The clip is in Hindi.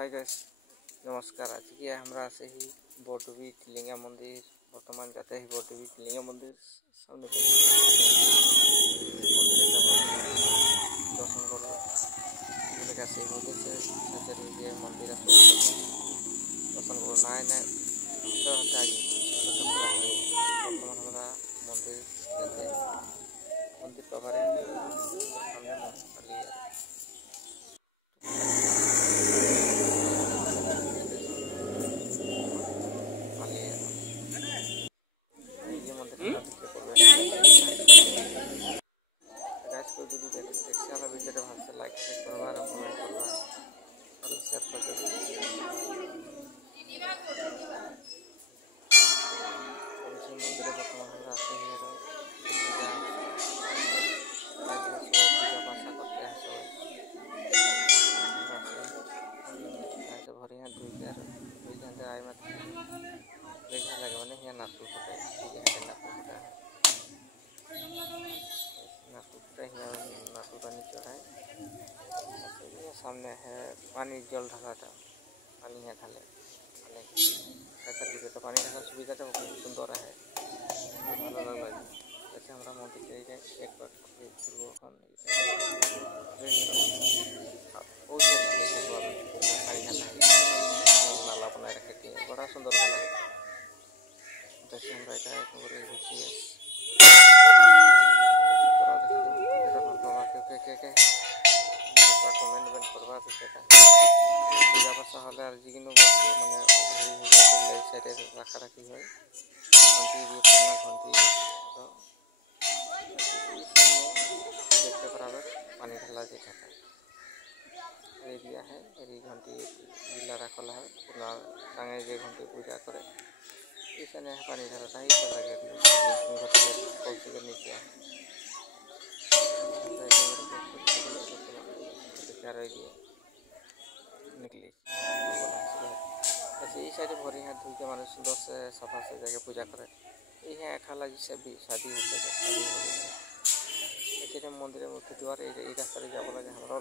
हाय गाइस, नमस्कार। आज की हमरा से ही बोडवी तिलिंगा मंदिर वर्तमान जाते ही बोडवी तिलिंगा मंदिर सामने दर्शन कर से मंदिर दर्शन कर नाय नाय वर्तमान हमारा मंदिर जाते मंदिर पाखे सामने वीडियो भाई लाइक करवा कमेंट करवा और शेयर कर मंदिर बर्तमान पूजा पासा करते हैं सब भरी हैं दुई हजार आए मत देखने लगे मैंने यहाँ नातुल फटे नातुल पानी चढ़ाए सामने है पानी जल ढालाटा पानी है ढाले तो पानी ढाला सुविधा बहुत सुंदर है भलो लगे जैसे हमारा मंदिर एक बार नाला बनाए रखे थे बड़ा सुंदर बना जैसे हमारा कमेंट करवा पूजा पासा हले जिकनो मानने साइड रखा रखी है घंटी पुराना घंटी देखते बराबर पानी ढाला देखा दिया है घंटी जिला रखला है पुराना टांगे जे घंटी पूजा करे इसे पानी ढालाटा ही लगे कौशी के नीचे निकली ऐसे ये साइड भरी हैं धुल के माने सुंदर से सफा से जाके पूजा करे ये खाला जिससे भी शादी होते ऐसे मंदिर मुख्य द्वार ये रास्ता जाब लगे हमारा